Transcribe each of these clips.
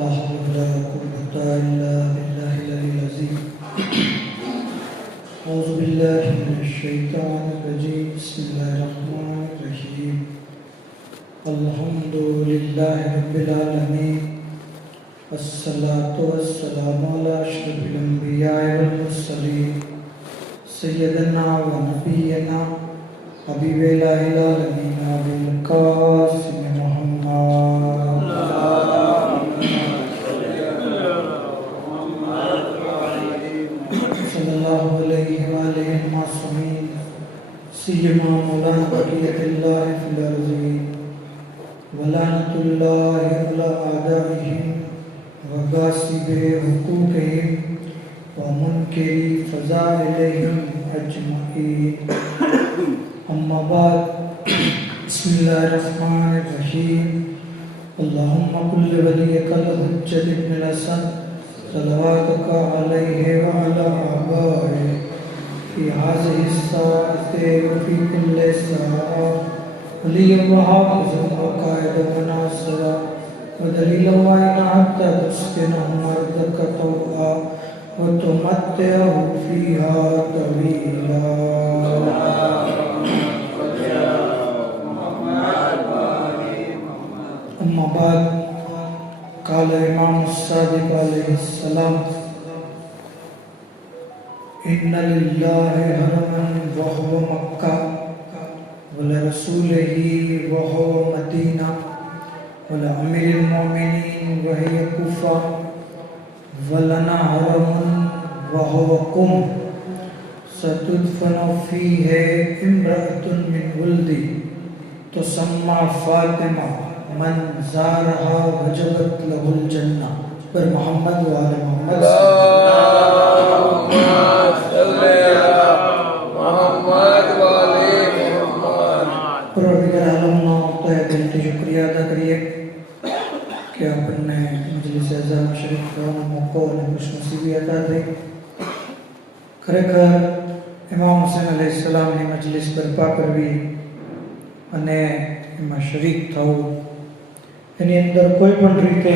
لا حول ولا قوة إلا بالله العلي العظيم. أعوذ بالله من الشيطان الرجيم. بسم الله الرحمن الرحيم. الحمد لله رب العالمين، والصلاة والسلام على أشرف الأنبياء والمرسلين سيدنا ونبينا حبيب الله العالمين أبي القاسم محمد صلى الله عليه وآله المعصومين سيما مولانا بقية الله في الأرضين ولعنة الله على أعدائهم وغاصب حقوقهم ومنكر فضائلهم أجمعين. أما بعد، بسم الله الرحمن الرحيم. اللهم كل وليك الحجة ابن الحسن صلواتك عليه وعلى آبائه في هذه الساعة وفي كل ساعة وليا وحافظا وقائدا وناصرا ودليلا وعينا حتى تسكنه أرضك طوعا وتمتعه فيها طويلا. أما بعد، قال الإمام الصادق عليه السلام: إن لله حرما وهو مكة ولرسوله وهو مدينة ولأمير المؤمنين وهي كوفة ولنا حرم وهو قم ستدفن فيه امرأة من ولدي تسمى فاطمة من زارها وجبت له الجنة. پر محمد وآل محمد پروردگار عالم تہ دل سے شکریہ ادا کریے کہ آپ نے مجلس اعزاز میں شریک ہونے موقع اور خوش نصیبی عطا થઈ. ખરેખર ઇમામ હુસૈન અલૈહિ સલામની મજલિસ બરપા કરવી અને એમાં શરીક થવું, એની અંદર કોઈ પણ રીતે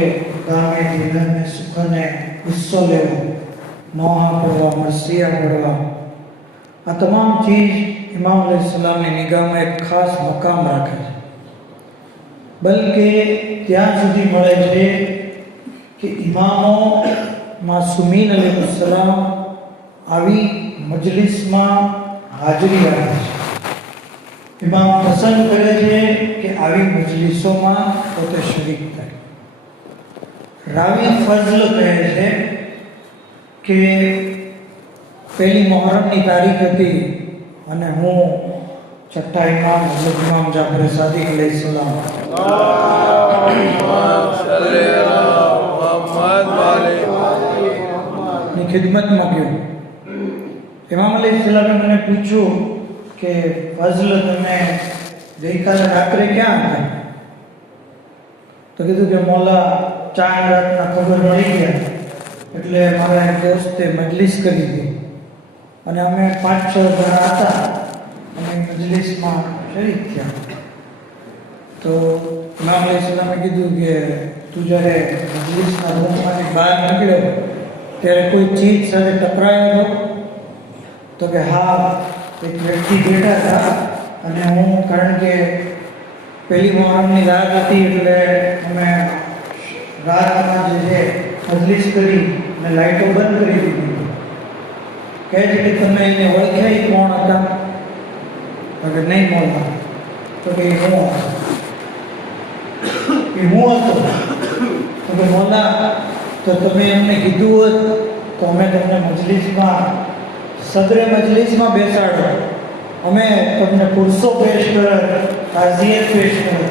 ગામે જીવનને સુખને હિસ્સો લેવો, નોહા પડવા, મરસિયા પડવા, આ તમામ ચીજ ઇમામ અલૈહિ સલામની નિગાહમાં એક ખાસ મકામ રાખે છે. બલકે ત્યાં સુધી મળે છે કે ઇમામો માસૂમીન અલૈહિસ્સલામ આવી મજલિસમાં હાજરી આપે છે. ઇમામ પસંદ કરે છે કે આવી મજલિસોમાં પોતે શરીક થાય. રાવી ફઝલ કહે છે કે પહેલી મુહર્રમની તારીખ હતી અને હું છઠ્ઠા ઇમામ હઝરત ઇમામ જાફર સાદિક અલૈહિસ્સલામ ની ખિદમતમાં ગયો. ઇમામ અલૈહિસ્સલામે મને પૂછ્યું કે ફઝલ, તમે ગઈકાલે રાત્રે ક્યાં હતા? તો કીધું કે મૌલા, 4 રાતના ખબર મળી ગયા એટલે મારા એક દોસ્તે મજલિસ કરી હતી અને અમે 5-6 જણા હતા અને મજલિસમાં શરીક થયા. તો ઇમામ અલૈહિસ્સલામે કીધું કે તું જ્યારે મજલિસના રૂમમાંથી બહાર નીકળ્યો ત્યારે કોઈ ચીજ સાથે ટકરાયો હતો? તો કે હા, એક વ્યક્તિ બેઠા હતા અને હું, કારણ કે પહેલી મુહર્રમની રાત હતી એટલે અમે રાતમાં જે છે મજલિસ કરી અને લાઇટો બંધ કરી દીધી. કહે છે કે તમે એને ઓળખ્યા કોણ હતા? તો કે નહીં મળતા. તો કે હું હતો. તો કે મોલા, તો તમે એમને કીધું હોત તો અમે તમને મજલિસમાં સદરે મજલિસમાં બેસાડો, અમે તમને પુરસો પેશ કરો, તાઝિયત પેશ કરો.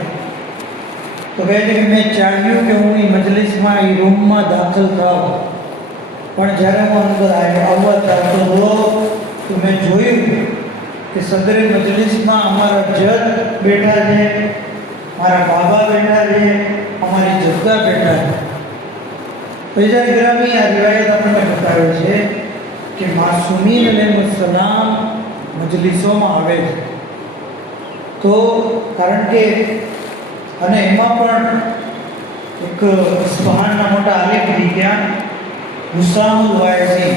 તો કહે છે કે મેં ચાહ્યું કે હું એ મજલિસમાં એ રૂમમાં દાખલ થાઉં, પણ જ્યારે હું અંદર આવવા ચાહતો હતો તો મેં જોયું કે સદરે મજલિસમાં અમારા જજ બેઠા છે, મારા બાબા બેઠા છે, અમારી જદ્દા બેઠા છે. ફૈઝા ઇકરામી આ રિવાયત આપણને બતાવે છે કે માસૂમીન અલૈહિસ્સલામ મજલિસોમાં આવે છે. તો કારણ કે અને એમાં પણ એક ઇસ્ફહાનના મોટા આલેખ થઈ ગયા હુસામુલ વાયઝી.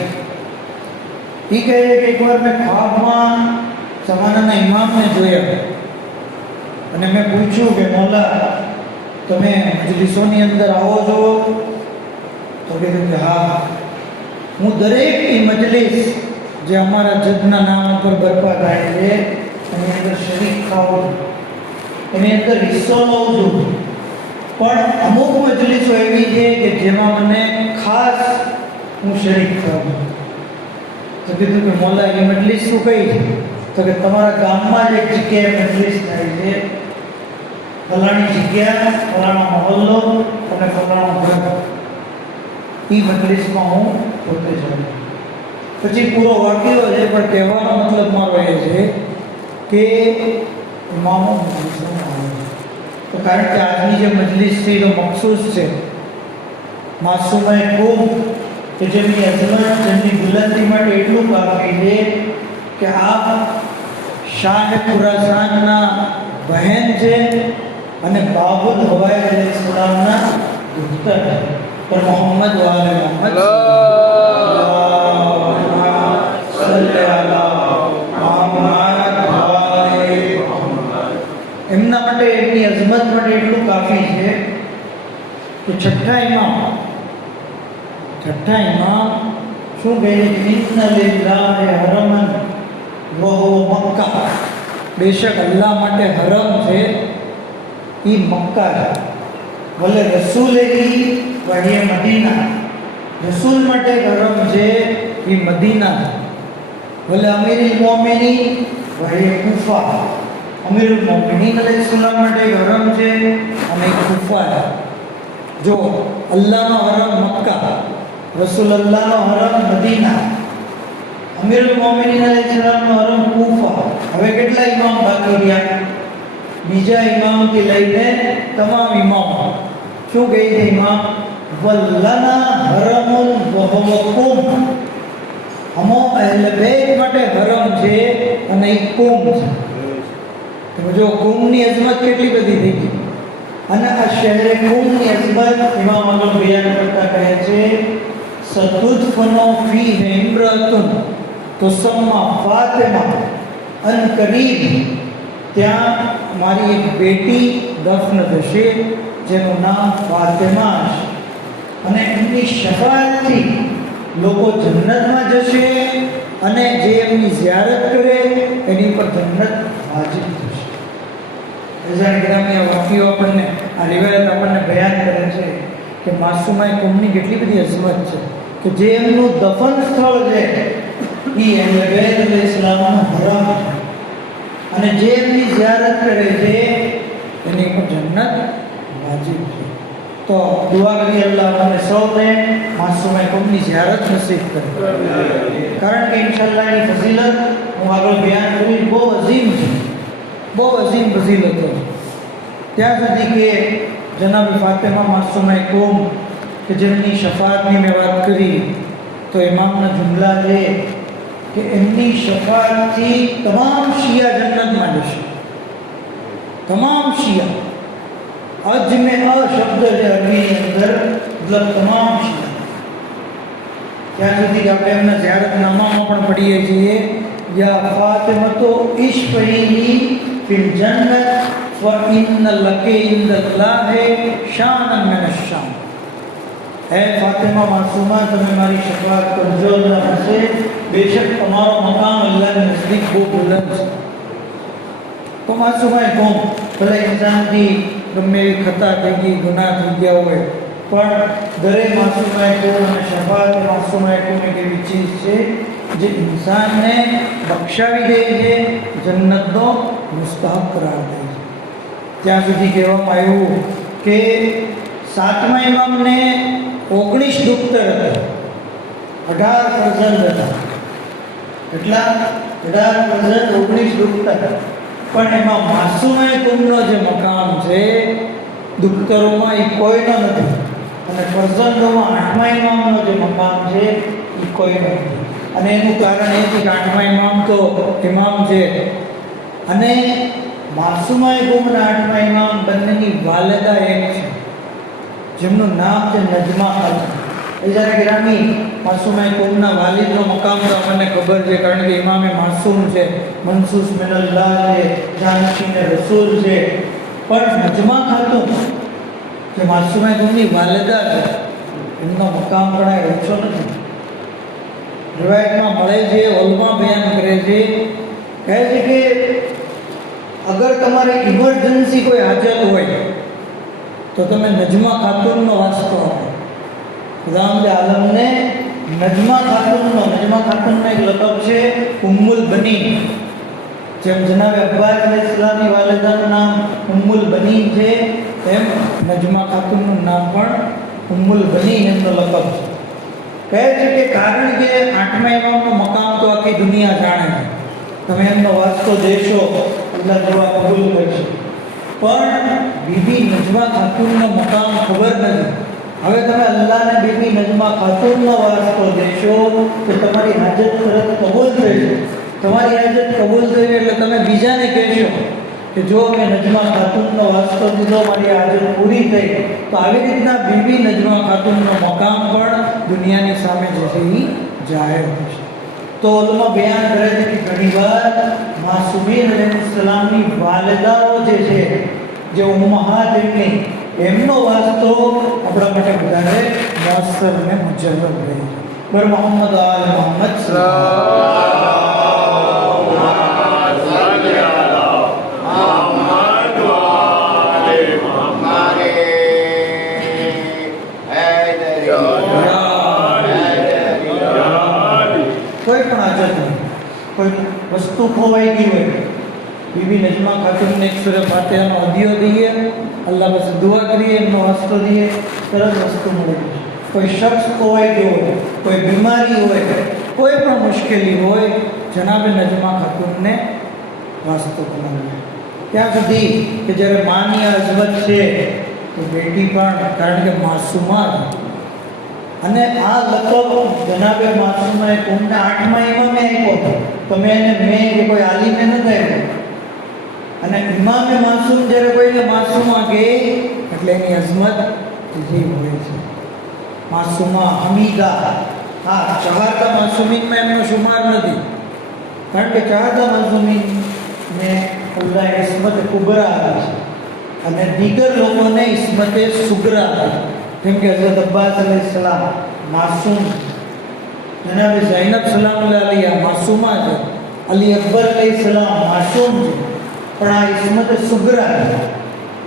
એ કહે છે કે એકવાર મેં ખ્વાબમાં જમાનાના ઇમામને જોયા અને મેં પૂછ્યું કે મૌલા તમે મજલિસોની અંદર આવો છો? તો કીધું કે હા, હું દરેકની મજલિસ જે અમારા જજના નામ ઉપર બરપા થાય છે એની અંદર શરીક થાઉં છું, એની અંદર હિસ્સો લઉં છું. પણ અમુક મજલિસો એવી છે કે જેમાં મને ખાસ હું શરીક થાઉં. તો કીધું કે મૌલા એ મજલિસ શું કઈ છે? તો કે તમારા ગામમાં જ એક જગ્યાએ મજલિસ થાય છે, ફલાણી જગ્યા, ફલાણો મહોલ્લો અને ફલાણો ઘર, એ મજલિસમાં હું પોતે જાઉં. પછી પૂરો વાક્યો છે, પણ કહેવાનો મતલબ મારો એ છે કે ઇમામો મજલિસોમાં આવે. તો કારણ કે આજની જે મજલિસ છે એ તો મખસૂસ છે, માસૂમાએ ખૂબ કે જેમની અઝમત, જેમની બુલંદી માટે એટલું કાફી છે કે આ શાહ ખુરાસાનના બહેન છે અને બાબુલ હવાઈ અલૈહિસ્સલામના દુખ્તર પર મોહમ્મદ વાલે મોહમ્મદ એમના માટે એમની અઝમત માટે એટલું કાફી છે કે છઠ્ઠા ઇમામ શું કહે છે? ઇન્ના લિલ્લાહિ હરમન વ હુવા મક્કા. બેશક અલ્લાહ માટે હરમ છે એ મક્કા છે. ભલે રસૂલ વહીએ મદીના, રસૂલ માટે હરમ છે એ મદીના છે. ભલે અમીરુલ મોમિનીન વહીએ કુફા, અમીરુલ મોમિનીન અલૈહિસ્સલામ માટે હરમ છે અને કુફા છે. જો અલ્લાહનો હરમ મક્કા, રસૂલ અલ્લાહનો હરમ મદીના, અમીરુલ મોમિનીન અલૈહિસ્સલામનો હરમ કુફા. હવે કેટલા ઇમામ બાકી રહ્યા? બીજા ઇમામથી લઈને તમામ ઇમામો શું કહે છે? ઇમામ વલ્લાના હરમુન વહુવકુમ, અમો અહેલે બેત માટે હરમ છે અને એ કુમ છે. તમે જો કુમની અઝમત કેટલી બધી થઈ ગઈ. અને આ શહેરે કુમની અઝમત ઇમામ આગળ બયાન કરતા કહે છે સતુદફનો ફીહે ઇમ્રઅતુન તુસમ્મા ફાતિમા અન કરીબ. ત્યાં મારી એક બેટી દફન થશે જેનું નામ ફાતિમા છે અને એમની શફાઅતથી લોકો જન્નતમાં જશે અને જે એમની ઝિયારત કરે એની પર જન્નત વાજિબ થશે. રઝાન ગ્રામી આ વાક્યો આપણને, આ રિવાયત આપણને બયાન કરે છે કે માસૂમાએ કુમની કેટલી બધી અઝમત છે કે જે એમનું દફન સ્થળ છે એ અહેલે બેત અલૈહિસ્સલામનો હરમ છે અને જે એમની ઝિયારત કરે છે એની પર જન્નત વાજિબ છે. તો દુઆ કરી અલ્લાહ મને સૌને માસૂમાએ કુમની ઝિયારત નસીબ કરે. કારણ કે ઇન્શાઅલ્લાહ એની ફઝીલત હું આગળ બયાન કરું બહુ અઝીમ છે, બહુ અઝીમ ફઝીલત છે. ત્યાં સુધી કે જનાબ ફાતિમા માસૂમાએ કુમ કે જેમની શફાઅતની મેં વાત કરી તો ઇમામના જુમલા છે કે એમની શફાઅતથી તમામ શિયા જન્નતમાં જશે. તમામ શિયા, અજ મેં શબ્દ છે અરબીની અંદર, મતલબ તમામ શિયા. ત્યાં સુધી કે આપણે એમના ઝિયારતનામામાં પણ પઢીએ છીએ યા ફાતિમતો ઇશ્ફહીની ફિલ જન્નત ફઇન્ન લકે ઇન્દલ્લાહિ શાનન મિન અશ-શાન. હે ફાતિમા માસૂમા, તમે મારી શફાઅત કરજો, અલ્લાહ હશે બેશક તમારો મકામ અલ્લાહની નજદીક બહુ બુલંદ છે. તો માસૂમાએ કોમ ભલે ઇન્સાનથી ગમે એવી ખતા થઈ ગઈ, ગુનાહ થઈ ગયા હોય, પણ દરેક માસૂમાએ કોમ અને શફાઅત માસૂમાએ કોમ એક એવી ચીજ છે જે ઇન્સાનને બક્ષાવી દે છે, જન્નતનો મુસ્તહક કરાર દે છે. ત્યાં સુધી કહેવામાં આવ્યું કે સાતમા ઇમામને 19 દુખ્તર હતા, 18 ફરજંદ હતા. એટલા 18 ફરજંદ 19 દુખ્તર. પણ એમાં માસૂમાએ કુમનો જે મકામ છે દુખ્તરોમાં એ કોઈનો નથી અને ફરજંદોમાં 8મા ઇમામનો જે મકામ છે એ કોઈનો નથી. અને એનું કારણ એ છે કે 8મા ઇમામ તો ઇમામ છે અને માસૂમાએ કુમ અને 8મા ઇમામ બંનેની વાલિદા એક છે. જેમનું નામ છે નજમા ખાતુન. એ જ્યારે ગ્રામી માસૂમાએ કોમના વાલિદનો મકામ તો આપણને ખબર છે, કારણ કે ઇમામે માસૂમ છે, મનસૂસ મિનલ્લાહ છે, જાનશીને રસૂલ છે. પણ નજમા ખાતુન જે માસૂમાએ કોમની વાલિદા છે, એમનો મકામ પણ ઓછો નથી. રિવાયતમાં મળે છે, ઓલમા બયાન કરે છે, કહે છે કે અગર તમારે ઇમરજન્સી કોઈ હાજત હોય તો તમે નજમા ખાતુનનો વાસ્તો આપો. ખુદાવંદ આલમને નજમા ખાતુનનો એક લકબ છે ઉમ્મુલ બની. જેમ જનાબે અબ્બાસ અલૈહિસ્સલામની વાલિદાનું નામ ઉમ્મુલ બની છે, તેમ નજમા ખાતુનનું નામ પણ ઉમ્મુલ બની એમનો લકબ છે. કહે છે કે કારણ કે 8મા ઇમામનો મકામ તો આખી દુનિયા જાણે છે. તમે એમનો વાસ્તો દેશો, અલ્લાહ દુઆ કબૂલ કરશે. પણ બીબી નજમા ખાતુનનો મકામ ખબર નથી. હવે તમે અલ્લાહને બીબી નજમા ખાતુનનો વાસ્તો દેશો તો તમારી હાજત તરત કબૂલ થઈ જશે. તમારી હાજત કબૂલ થઈ એટલે તમે બીજાને કહેશો કે જો મેં નજમા ખાતુનનો વાસ્તો દીધો, મારી હાજત પૂરી થઈ. તો આવી રીતના બીબી નજમા ખાતુનનો મકામ પણ દુનિયાની સામે જે છે એ જાહેર થશે. તો ઓલમાં બયાન કરે છે કે ઘણીવાર માસૂમીન અલૈહિસ્સલામની વાલિદાઓ જે છે, જે ઉમ્મહાત એમનો વાસ્તો આપણા માટે વધારે મુઅસ્સર અને મુજર્રબ રહે. પર મોહમ્મદ આલ મોહમ્મદ કોઈ પણ હાજત હોય, કોઈ વસ્તુ ખોવાઈ ગઈ હોય, બીબી નજમા ખાતુનને એક સૂરે ફાતિહાનો હદિયો દઈએ, અલ્લાહ પાસે દુઆ કરીએ, એમનો વાસ્તો દઈએ, તરત વસ્તુ મળી જશે. કોઈ શખ્સ ખોવાઈ ગયો હોય, કોઈ બીમારી હોય, કોઈ પણ મુશ્કેલી હોય, જનાબે નજમા ખાતુનને વાસ્તો કરાવીએ. ત્યાં સુધી કે જ્યારે માની અજમત છે તો બેટી પણ, કારણ કે માસૂમા અને આ લકબ જનાબે માસૂમાએ કોમના 8મા ઇમામે આપ્યો. તમે એને મેં કે કોઈ આલિમે નથી આપ્યો. અને ઇમામે માસૂમ જ્યારે કોઈને માસૂમા કહે એટલે એની અઝમત જુદી હોય છે. માસૂમા, હમીદા, હા, ચહારતા માસૂમીનમાં એમનો શુમાર નથી, કારણ કે ચહારતા માસૂમીને અલ્લાહ ઇસ્મત કુબરા આપી છે અને દીગર લોકોને ઇસ્મતે સુગરા આપી. જેમ કે હઝરત અબ્બાસ અલૈહિસ્સલામ માસૂમ, જનાબે ઝૈનબ સલામુલ્લાહ અલૈહા માસૂમા છે, અલી અકબર અલૈહિસ્સલામ માસૂમ છે. પણ આ ઇસ્મત સુગરા,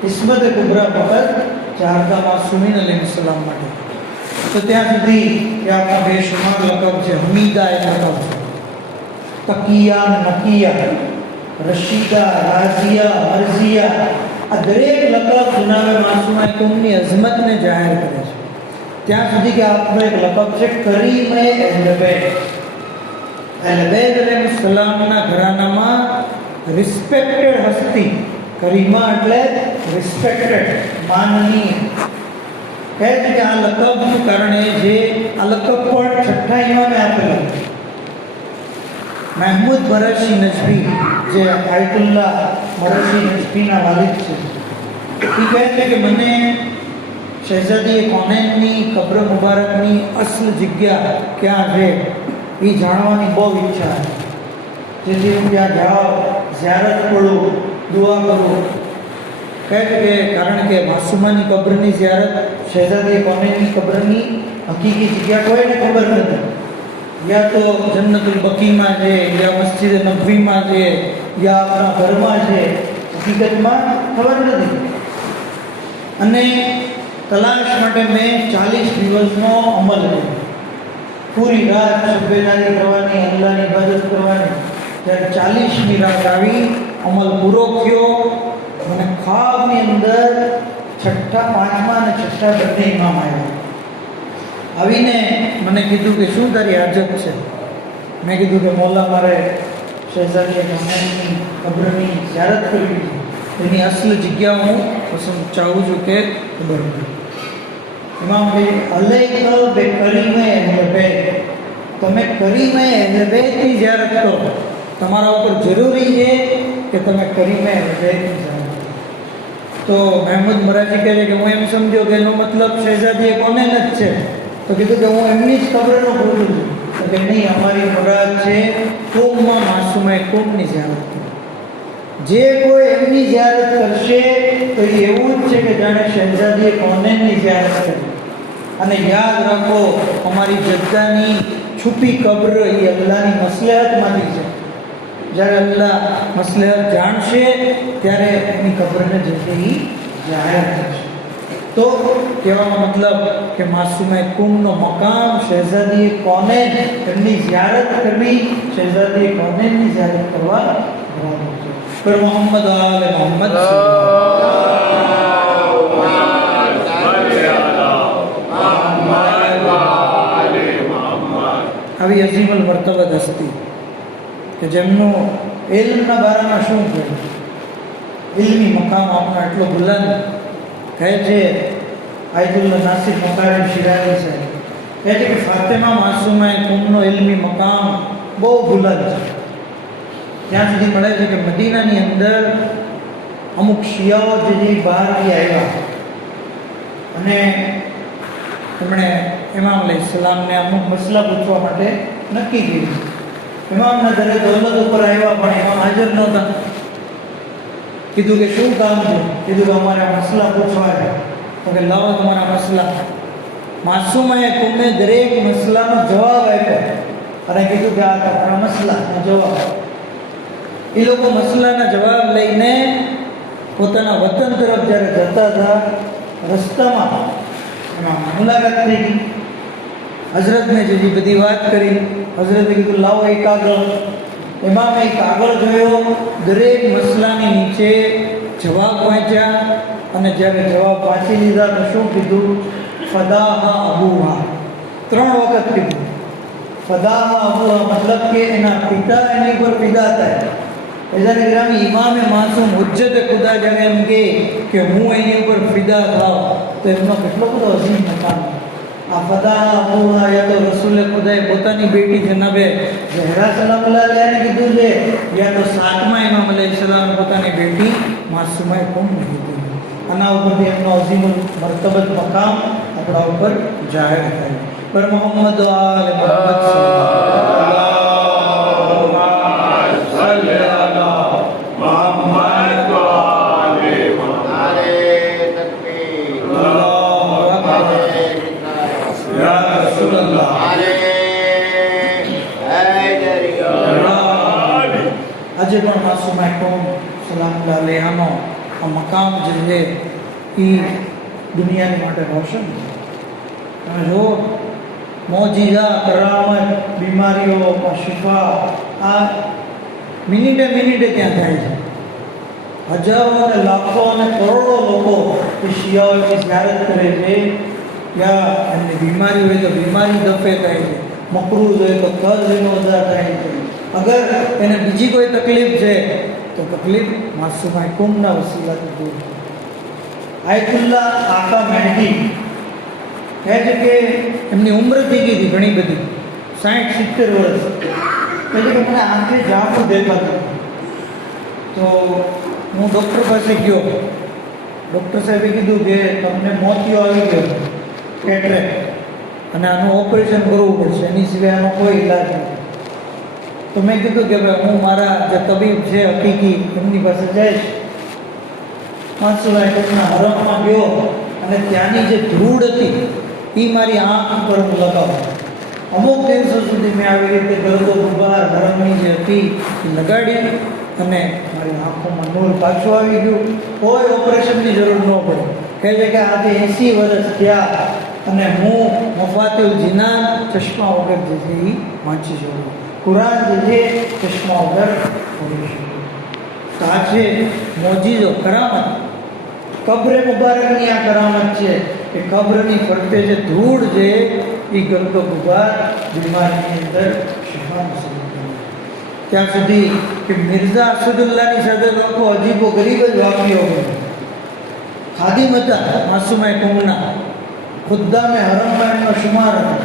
ઇસ્મત કુબરા ફક્ત ચારતા માસૂમીન અલૈહિસ્સલામ માટે. તો ત્યાં સુધી કે આપણા બેશુમાર લકબ છે. હમીદા એ લકબ છે, તકિયા, નકિયા, રશીદા, રાઝિયા, મરઝિયા, આ દરેક લકબ જનાબે માસૂમાએ કોમની અઝમતને જાહેર કરે છે. ત્યાં સુધી કે આપનો એક લકબ છે કરીમે અહલ બેત. અહલ બેત અલૈહિસ્સલામના ઘરાનામાં રિસ્પેક્ટેડ હસ્તી, કરીમા એટલે રિસ્પેક્ટેડ, માનનીય. કહે છે કે આ લકબનું કારણે જે આ લકબ પણ 6ઠા ઇમામે આપેલા મહેમૂદ મરશી નજફી, જે આયતુલ્લાહ મરશી નજફીના વાલિદ છે, એ કહે છે કે મને શહેઝાદી કોનૈનની કબ્ર મુબારકની અસલ જગ્યા ક્યાં છે એ જાણવાની બહુ ઈચ્છા છે. જેથી હું ત્યાં જાઉં, ઝિયારત કરું, દુઆ કરું. કહે છે કે કારણ કે માસૂમાની કબ્રની ઝિયારત, શહેઝાદી કોનૈનની કબ્રની હકીકી જગ્યા કોઈને ખબર નથી. યા તો જન્નતુલ બકીમાં છે, યા મસ્જિદ નબવીમાં છે, યા આપણા ઘરમાં છે, હકીકતમાં ખબર નથી. અને તલાશ માટે મેં 40 દિવસનો અમલ કર્યો. પૂરી રાત શબ્બેદારી કરવાની, અલ્લાહની ઇબાદત કરવાની. જ્યારે 40મી રાત આવી, અમલ પૂરો થયો, મને ખ્વાબની અંદર 5મા અને 6ઠા બંને ઇમામ આવ્યા. આવીને મને કીધું કે શું તારી હાજત છે? મેં કીધું કે મોલા મારે શહેઝાદી કોનૈનની કબ્રની ઝિયારત કરવી છે, એની અસલ જગ્યા હું પસંદ ચાહું છું કે ખબર નથી. ઇમામ કહે અલૈક બે કરીમે અહલ બેત, તમે કરીમે અહલ બેતની ઝિયારત કરો. તમારા ઉપર જરૂરી છે કે તમે કરીમે અહલ બેતની ઝિયારત કરો. તો મહેમૂદ મરાજી કહે છે કે હું એમ સમજ્યો કે એનો મતલબ શહેજાદી એક ઓનેન જ છે. તો કીધું કે હું એમની જ કબ્રનો પૂછું છું. તો કે નહીં, અમારી મુરાદ છે કુમમાં માસુમાએ કુમની ઝિયારત કરી. જે કોઈ એમની ઝિયારત કરશે તો એ એવું જ છે કે જાણે શહેજાદીએ ઓનેનની ઝિયારત કરી. અને યાદ રાખો, અમારી જદ્દાની છુપી કબ્ર એ અલ્લાહની મસલહતમાંથી છે. જ્યારે અલ્લાહ મસલહત જાણશે ત્યારે એની કબ્રને જશે એ જાહેર કરશે. તો કહેવાનો મતલબ કે માસુમે કુમનો મકામ શહેજાદીએ કોનેન એમની ઝિયારત કરવી, શહેજાદીએ કોનેનની ઝિયારત કરવા બરાબર છે. પર મોહમ્મદ આલે મોહમ્મદ આવી અઝીમલ મર્તબત હસ્તી કે જેમનું ઇલ્મના બારામાં શું કહ્યું, ઇલ્મી મકામ આપણો એટલો બુલંદ. કહે છે આયતુલ્લાહ નાસિર મકારી શિરાઝી સાહેબ કહે છે કે ફાતિમા માસુમાએ કુમનો ઇલ્મી મકામ બહુ બુલંદ છે. ત્યાં સુધી મળે છે કે મદીનાની અંદર અમુક શિયાઓ જે બહારથી આવ્યા અને એમણે ઇમામ અલૈહિસ્સલામને અમુક મસલા પૂછવા માટે નક્કી કર્યું. ઇમામના દરે દૌલત ઉપર આવ્યા પણ ઇમામ હાજર નહોતા. કીધું કે શું કામ છે? કીધું કે અમારે મસલા પૂછવા છે. તો કે લાવો તમારા મસલા. માસુમાએ કુમે દરેક મસલાનો જવાબ આપ્યો અને કીધું કે આ તમારા મસલાનો જવાબ. એ લોકો મસલાના જવાબ લઈને પોતાના વતન તરફ જ્યારે જતા હતા, રસ્તામાં એમાં મુલાકાત થઈ ગઈ. હઝરતને જે બધી વાત કરી, હઝરતે કીધું લાવો એક કાગળ. એમાં મેં કાગળ જોયો, દરેક મસલાની નીચે જવાબ વાંચ્યા અને જ્યારે જવાબ વાંચી લીધા તો શું કીધું? ફદાહા અબુહા. 3 વખત કીધું ફદાહા અબુહા, મતલબ કે એના પિતા એની પર ફિદા થાય. એજાને ગ્રામી ઇમામે માસૂમ હુજ્જત ખુદા જ્યારે એમ કે હું એની ઉપર ફિદા થાવ તો એમનો કેટલો બધો અઝીમ મકામ. આ ફદાહા અબુહા યા તો રસૂલે ખુદાએ પોતાની બેટી જનાબે ઝહરા સલામુલ્લાહ અલૈહાને કીધું છે, યા તો 7મા ઇમામ અલૈહિસ્સલામ પોતાની બેટી માસૂમાએ કોમ કીધું. આના ઉપરથી એમનો અઝીમુલ મર્તબત મકામ આપણા ઉપર જાહેર થાય. પર મોહમ્મદ આલે મોહમ્મદ આજે પણ માસુમાએ કોમ સલામુલ્લાહ અલૈહાનો આ મકામ જે છે એ દુનિયાની માટે રોશન છે. તમે જુઓ, મોજીઝા, કરામત, બીમારીઓ, શિફા, આ મિનિટે ત્યાં થાય છે. હજારો અને લાખો અને કરોડો લોકો એ શિયાઓની ઝિયારત કરે છે. ત્યાં એમની બીમારી હોય તો બીમારી દફે થાય છે, મકરૂઝ હોય તો કર્જનો અદા થાય છે. અગર એને બીજી કોઈ તકલીફ છે તો તકલીફ માસુમાએ કુમના વસીલાથી દૂર છે. આયતુલ્લાહ આકા મહેદી કહે છે કે એમની ઉંમર થઈ ગઈ હતી ઘણી બધી, 60-70 વર્ષ. કહે છે કે મને આંખે ઝાંખું દેખાતું. તો હું ડૉક્ટર પાસે ગયો. ડૉક્ટર સાહેબે કીધું કે તમને મોતિયો આવી ગયો કેટરેક્ટ અને આનું ઓપરેશન કરવું પડશે, એની સિવાય આનો કોઈ ઈલાજ નથી. તો મેં કીધું કે ભાઈ હું મારા જે તબીબ છે હકીકી એમની પાસે જઈશ. માસુમાના હરમમાં ગયો અને ત્યાંની જે ધૂળ હતી એ મારી આંખ ઉપર હું લગાવું. અમુક દિવસો સુધી મેં આવી રીતે ગરદો ગુબાર હરમની જે હતી એ લગાડી અને મારી આંખોમાં નૂર પાછું આવી ગયું. કોઈ ઓપરેશનની જરૂર ન પડે. કહે છે કે આજે 80 વર્ષ થયા અને હું મફાતિલ જીનાન ચશ્મા વગર જે છે એ વાંચી શકું. કુરાન જે છે ચશ્મા વગર પઢી શકું. તો આ છે મોજીઝો, કરામત. કબ્ર મુબારકની આ કરામત છે કે કબ્રની ફરતે જે ધૂળ છે એ ગંદો ગુબાર બીમારીની અંદર શિફા નસીબ કરે. ત્યાં સુધી કે મિર્ઝા અસદુલ્લાહની સાથે લોકો અજીબો ગરીબ જ વાપીઓ બને. ખાદિમ હતા માસુમાએ કુમના, ખુદ્દામે હરમમાં એમનો શુમાર હતો.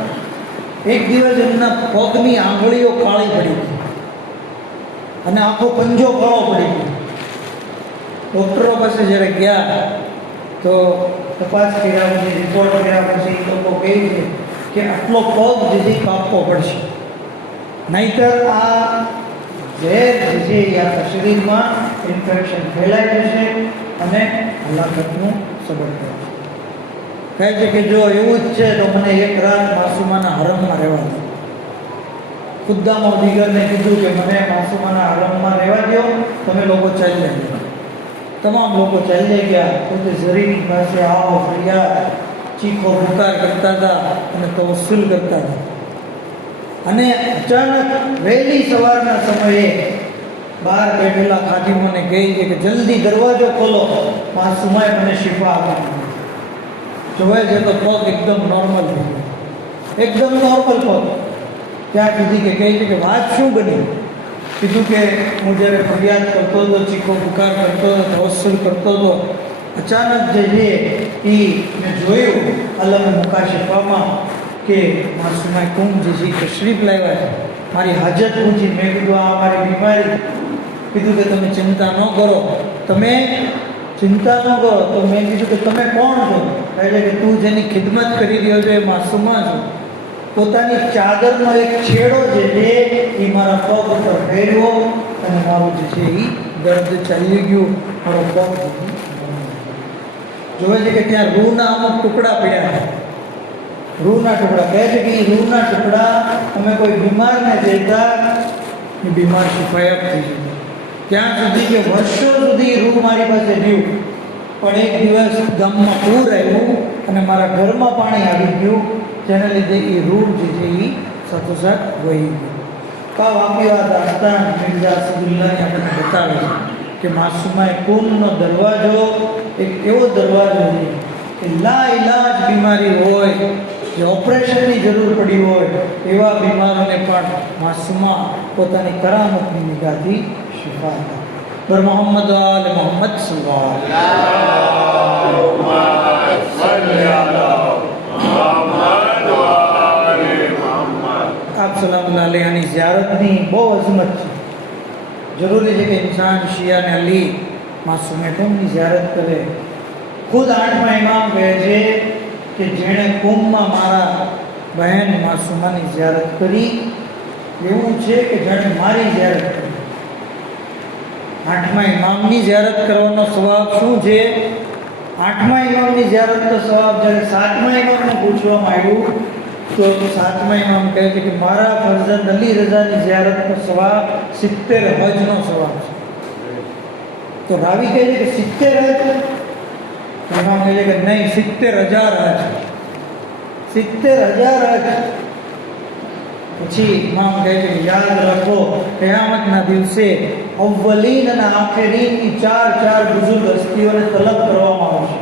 એક દિવસ એમના પગની આંગળીઓ કાળી પડી ગઈ અને આખો પંજો કાળો પડી ગયો. ડૉક્ટરો પાસે જ્યારે ગયા તો તપાસ કર્યા પછી રિપોર્ટ કર્યા પછી એ લોકો કહે છે કે આટલો પગ જે છે કાપવો પડશે, નહીંતર આ ઝેર જે છે એ આપણા શરીરમાં ઇન્ફેક્શન ફેલાઈ જશે અને હલાકતનું સબબ થશે. કહે છે કે જો એવું જ છે તો મને એક રાત માસુમાના હરમમાં રહેવા દો. ખુદ્દામાં દિગરને કીધું કે મને માસુમાના હરમમાં રહેવા દો, તમે લોકો ચાલી ગયા. તમામ લોકો ચાલી ગયા. પોતે ઝરીની પાસે આવો ફરિયાદ ચીખો પુકાર કરતા હતા અને તવસ્સુલ કરતા હતા. અને અચાનક વહેલી સવારના સમયે બહાર બેઠેલા ખાદીમોને કહે છે કે જલ્દી દરવાજો ખોલો, માસુમાએ મને શિફા આપી. જોવે છે તો પગ એકદમ નોર્મલ થઈ ગયો, એકદમ નોર્મલ પગ. ત્યાં સુધી કે કહે છે કે વાત શું બની? કીધું કે હું જ્યારે ફરિયાદ કરતો હતો, ચીખો પુકાર કરતો હતો, તવસ્સુલ કરતો હતો, અચાનક જે છે એ મેં જોયું અલમ મુકાશિફામાં કે માસુમાએ કુંભ જે છે તશરીફ લાવ્યા છે, મારી હાજત પૂછી. મેં કીધું આ મારી બીમારી. કીધું કે તમે ચિંતા ન કરો, તમે ચિંતા ન કરો. તો મેં કીધું કે તમે કોણ છો? એટલે કે તું જેની ખિદમત કરી રહ્યો છો એ માસુમા છો. પોતાની ચાદરનો એક છેડો જે છે એ મારા પગ ઉપર ફેરવો અને મારું જે છે એ દર્દ ચાલી ગયું. મારો પગ જોવે છે કે ત્યાં રૂના અમુક ટુકડા પડ્યા છે. રૂના ટુકડા કહે છે કે એ રૂના ટુકડા અમે કોઈ બીમારને દેતા એ બીમાર શિફાયત થઈ જતી. ત્યાં સુધી કે વર્ષો સુધી રૂ મારી પાસે રહ્યું. પણ એક દિવસ ગામમાં પૂર આવ્યું અને મારા ઘરમાં પાણી આવી ગયું, જેના લીધે એ રૂ જે છે એ સાથોસાથ વહી ગયું. કાવ આપી વાત દાસ્તાન મિર્ઝા અસદુલ્લાહની આપણને બતાવે છે કે માસુમાએ કુંભનો દરવાજો એક એવો દરવાજો છે કે લા ઇલાજ બીમારી હોય, જે ઓપરેશનની જરૂર પડી હોય, એવા બીમારોને પણ માસુમા પોતાની કરામતની નિગાહથી શિફા આપે. બર મોહમ્મદ આલ મોહમ્મદ આપ સલામ અલૈહિની ઝિયારતની બહુ અઝમત છે. જરૂરી છે કે ઇન્સાન શિયા અને અલી માસુમે કુંભની ઝિયારત કરે. ખુદ 8મા ઇમામ કહે છે કે જેણે કુંભમાં મારા બહેન માસુમાની ઝિયારત કરી એવું છે કે જેણે મારી ઝિયારત કરી. 8મા ઇમામની ઝિયારત કરવાનો સવાબ શું છે? 8મા ઇમામની ઝિયારત તો સવાબ. જ્યારે 7મા ઇમામને પૂછવામાં આવ્યું તો 7મા ઇમામ કહે છે કે મારા ફરઝંદ અલી રઝાની ઝિયારતનો સવાબ 70 હજનો સવાબ છે. તો રાવી કહે છે કે 70 હજ? ઇમામ કહે છે કે નહીં, 70,000 હજ. 70,000 હજ. પછી ઇમામ કહે છે કે યાદ રાખો, કયામતના દિવસે અવ્વલીન અને આખરીનની 4 બુઝુર્ગ હસ્તીઓને તલબ કરવામાં આવશે.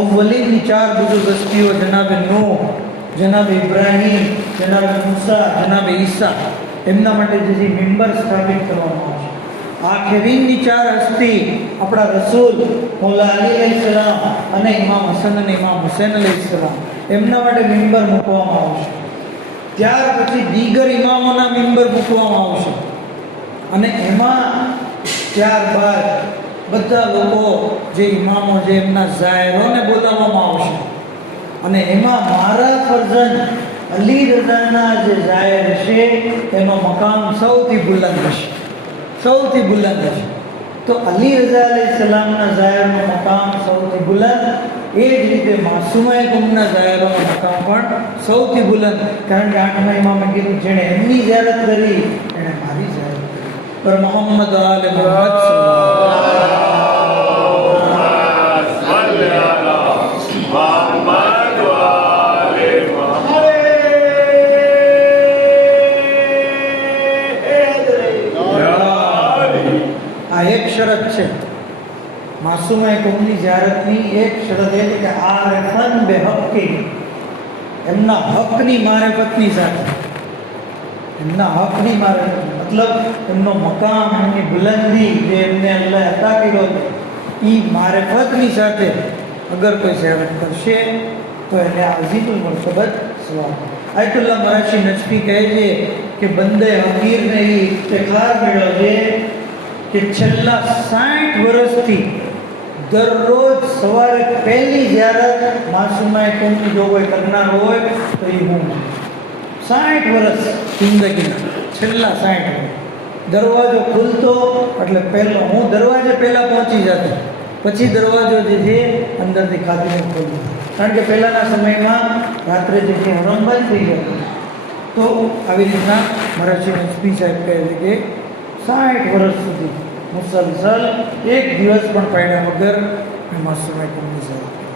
અવ્વલીનની 4 બુઝુર્ગ હસ્તીઓ જનાબે નૂહ, જનાબે ઇબ્રાહીમ, જનાબે મૂસા, જનાબે ઈસા, એમના માટે જે મિંબર સ્થાપિત કરવામાં આવશે. આખરીનની 4 હસ્તી આપણા રસૂલ મૌલા અલી અલૈહિસ્સલામ અને ઇમામ હસન અને ઇમામ હુસૈન અલૈહિસ્સલામ, એમના માટે મિંબર મૂકવામાં આવશે. ત્યાર પછી દીગર ઇમામોના મિંબર મૂકવામાં આવશે. અને એમાં ત્યારબાદ બધા લોકો જે ઇમામો છે એમના ઝાયરોને બોલાવવામાં આવશે. અને એમાં મારા ફરઝંદ અલી રઝાના જે ઝાયર છે એનો મકામ સૌથી બુલંદ હશે, સૌથી બુલંદ હશે. તો અલી રઝા અલૈહિસ્સલામના ઝાયરનો મકામ સૌથી બુલંદ, એ જ રીતે માસુમાએ કુંભના ઝાયરોનો મકામ પણ સૌથી બુલંદ. કારણ કે 8મા ઇમામે કીધું જેણે એમની ઝિયારત કરી એણે મારી ઝિયારત કરી. પર મોહમ્મદ આલ મોહમ્મદ આ એક શરત છે માસુમાએ કુંભની ઝિયારતની. એક શરત એ છે કે આરફન બેહક્કી, એમના હકની મારિફતની સાથે, એમના હકની મારિફત મતલબ એમનો મકામ, એમની બુલંદી જે એમને અલ્લાહ અતા કર્યો છે એ મારિફતની સાથે અગર કોઈ ઝિયારત કરશે તો એને અઝીમુલ મરતબત સવાબ. આયતુલ્લાહ મરાશી નજફી કહે છે કે બંદે હકીરને એ ઇફ્તિખાર મળ્યો છે કે છેલ્લા 60 વર્ષથી દરરોજ સવારે પહેલી જ્યારે માસુમાએ કોમની જો કોઈ કરનાર હોય તો એ હું 60 વર્ષ જિંદગીના છેલ્લા 60 વર્ષ દરવાજો ખુલતો એટલે પહેલો હું દરવાજે પહેલાં પહોંચી જતો, પછી દરવાજો જે છે અંદરથી ખાધીને ખોલતો, કારણ કે પહેલાંના સમયમાં રાત્રે જે છે હરમ બંધ થઈ ગયો. તો આવી રીતના મારા શ્રી એસપી સાહેબ કહે છે કે 60 વર્ષ સુધી મુસલસલ એક દિવસ પણ પડ્યા વગર મેં માસુમાએ કોમની સેવા કરી.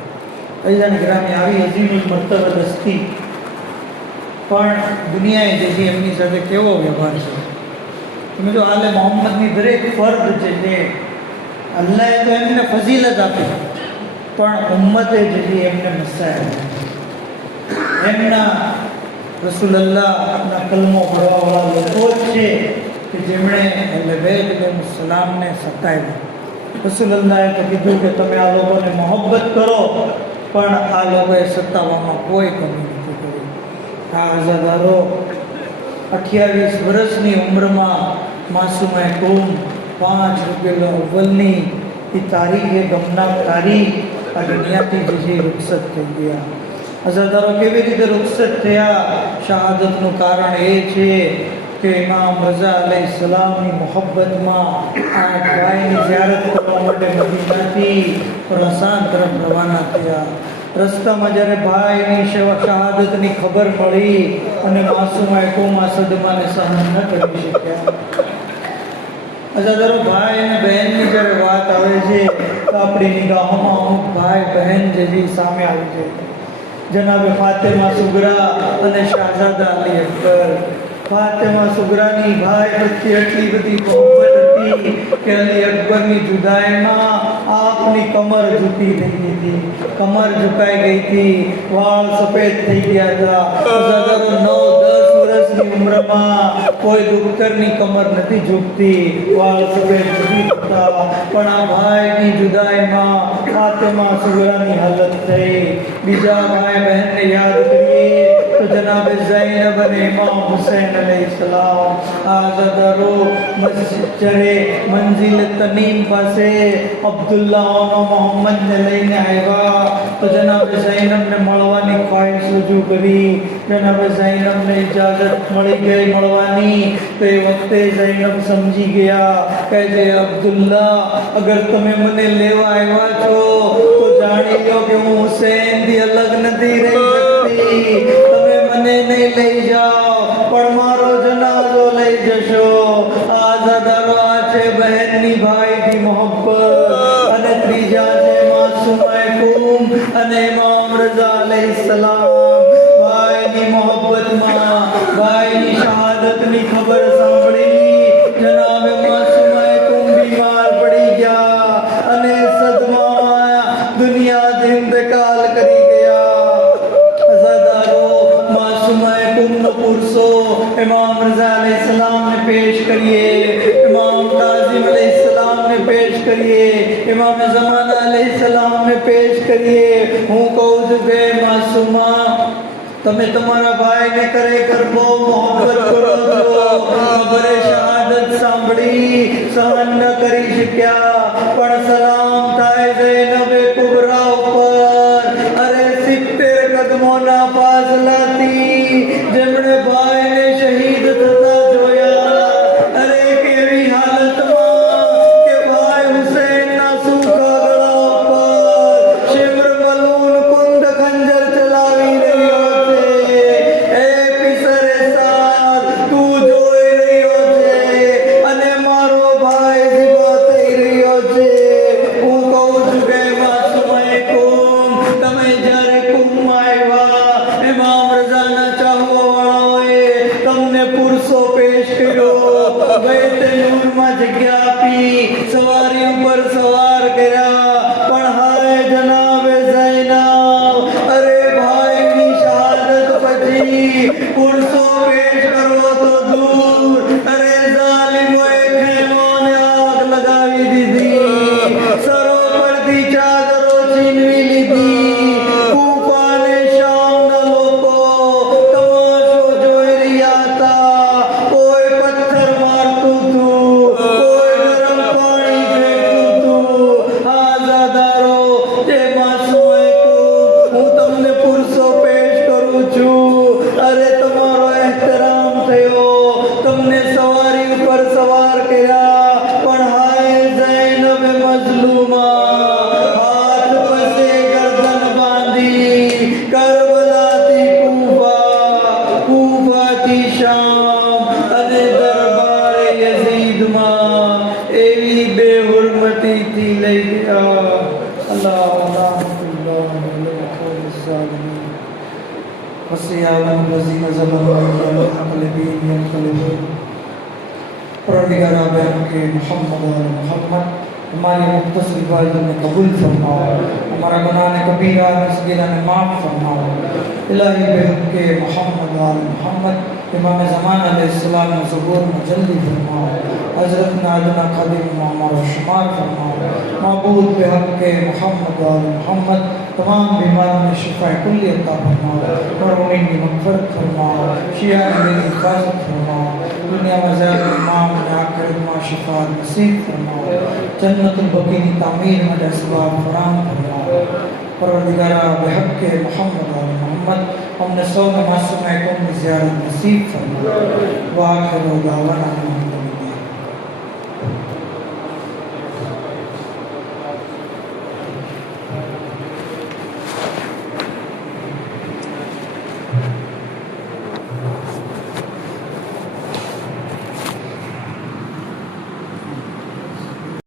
અઈજાન ગ્રામે આવી અઝીમુલ મર્તબત હસ્તી પણ દુનિયાએ જે છે એમની સાથે કેવો વ્યવહાર છે. તમે જો આલે મોહમ્મદની દરેક ફર્દ જે છે અલ્લાહે તો એમને ફઝીલત આપી, પણ ઉમ્મતે જે છે એમને મસાયા એમના રસૂલુલ્લાહના કલમો ભરવાવાળા લોકો જ છે કે જેમણે અહલે બેત અલૈહિસ્સલામને સતાવ્યા. રસૂલુલ્લાહે તો કીધું કે તમે આ લોકોને મોહબ્બત કરો, પણ આ લોકોએ સતાવવામાં કોઈ કમી નથી કરી. આ આઝાદારો 28 વર્ષની ઉંમરમાં માસુમાએ કોમ 5 રબીઉલ અવ્વલની એ તારીખે ગમનામ તારીખ આ દુનિયાથી જે છે રૂખસત થઈ ગયા. આઝાદારો કેવી રીતે રૂખસત થયા? શહાદતનું કારણ એ છે કે ઇમામ રઝા અલૈહિસ્સલામની મોહબ્બતમાં આ ભાઈની ઝિયારત કરવા માટે મદીનાથી ખુરાસાન તરફ રવાના થયા. રસ્તામાં જ્યારે ભાઈની શહાદતની ખબર મળી અને માસુમાએ કોમા સદમાને સહન ન કરી શક્યા. આઝાદારો ભાઈ અને બહેનની જ્યારે વાત આવે છે તો આપણી નિગાહોમાં અમુક ભાઈ બહેન જેવી સામે આવી છે. જનાબે ફાતેમા સુગરા અને શાહઝાદા અલી અકબર. ફાતેમા સુગરાની ભાઈ પ્રત્યે એટલી બધી મોહબ્બત હતી કે અલી અકબરની જુદાઈમાં આપની કમર ઝૂકી થઈ ગઈ હતી, કમર ઝુકાઈ ગઈ હતી, વાળ સફેદ થઈ ગયા હતા. આઝાદારો 9-10 વર્ષની ઉંમરમાં કોઈ દુખ્તરની કમર નથી ઝૂકતી, વાળ સફેદ નથી થતા, પણ આ ભાઈની જુદાઈમાં ફાતેમા સુગરાની હાલત થઈ. બીજા ભાઈ બહેનને યાદ કરીએ તો જનાબે ઝૈનબ અને ઇમામ હુસૈન અલૈહિસ્સલામ. આઝાદારો મસ્જિદ ચરે મંઝિલ તનીમ પાસે અબ્દુલ્લાહ અને મોહમ્મદને લઈને આવ્યા તો જનાબે ઝૈનબને મળવાની ખ્વાહિશ રજૂ કરી. જનાબે ઝૈનબને ઇજાઝત મળી ગઈ મળવાની. તો એ વખતે ઝૈનબ સમજી ગયા કે જે અબ્દુલ્લાહ અગર તમે મને લેવા આવ્યા છો તો જાણી લો કે હું હુસૈનથી અલગ નથી રહી શકતી. તમે મને નહીં લઈ જાઓ પણ મારો જનાઝો લઈ જશો. આઝાદારો આ છે બહેનની ભાઈથી મોહબ્બત. અને ત્રીજા છે માસુમાએ કોમ અને ઇમામ રઝા અલૈહિસ્સલામ. ભાઈની મોહબ્બતમાં ભાઈની શહાદતની ખબર સાંભળી જનાબે માસુમાએ કોમ બીમાર પડી ગયા અને સદમામાં દુનિયાથી ઇંતકાલ કરી ગયા. આઝાદારો માસુમાએ કોમનો પુરસો ઇમામ રઝા અલૈહિસ્સલામને પેશ કરીએ, ઇમામ કાઝિમ અલૈહિસ્સલામને પેશ કરીએ, ઇમામ ઝમાના અલૈહિસ્સલામને પેશ કરીએ. હું કહું છું કે માસુમા તમે તમારા ભાઈને ખરેખર બહુ મોહબ્બત કરો છો. ખબરે શહાદત સાંભળી સહન ન કરી શક્યા, પણ સલામ થાય ઝૈનબે કુબરા ઉપર. અરે 70 કદમોના ફાસલાથી જેમણે ભાઈને શહીદ થતા જોયા. અરે કેવી હાલતમાં કે ભાઈ હુસૈનના સૂખા ગળા ઉપર શિમ્ર મલૂન કુંદ ખંજર ચલાવી રહ્યો છે. એ પિસરે સાદ તું જોઈ રહ્યો છે અને મારો ભાઈ જીવો થઈ રહ્યો છે. હું કહું છું કે માસુમાએ કોમ તમે જ્યારે કોમમાં આવ્યા ઇમામ રઝાના ચાહવાવાળાઓએ તમને પુરસો પેશ કર્યો, બૈતે નૂરમાં જગ્યા આપી, સવારી ઉપર સવાર કર્યા. પણ હાય જનાબે ઝૈનબ, અરે ભાઈની શહાદત પછી પુરસો પેશ કરવો તો દૂર, અરે ઝાલિમોએ ખેમોને આગ લગાવી દીધી, સરો પરથી ચાદરો છીનવી લીધી. કૂફા અને શામના લોકો તમાશો જોઈ રહ્યા હતા. કોઈ પથ્થર મારતું હતું, કોઈ ગરમ شام از دربار یزید ماں ایوی بے حرمتی تھی لے گیا اللہ رحمت اللہ علیہ الظالمین وسیعاون الذین ظلموا منقلبین ینقلبون پروردگار بہن کے محمد اور محمد ہماری مختصر عبادت میں قبول فرماؤ ہمارا گناہ کبیرہ صغیرہ نے معاف فرماؤ الہی بہن کے محمد اور محمد امام زمان علیہ السلام میں ظہور میں جلدی فرماؤ حضرت نادنا قدیم معمار و شمار فرماؤ معبود بحق کے محمد اور محمد تمام بیمار میں شفا کلی عطا فرماؤ مرحومین کی مغفرت فرماؤ شیعہ کی حفاظت فرماؤ دنیا میں زیادہ امام نے آخرت میں شفا نصیب فرماؤ جنت البقیع کی تعمیر میں اسباب فراہم فرماؤ پروردگارہ بحق کے محمد اور محمد ہم نے سو معصوم کون کی زیارت نصیب فرماؤ وآخر دعوانا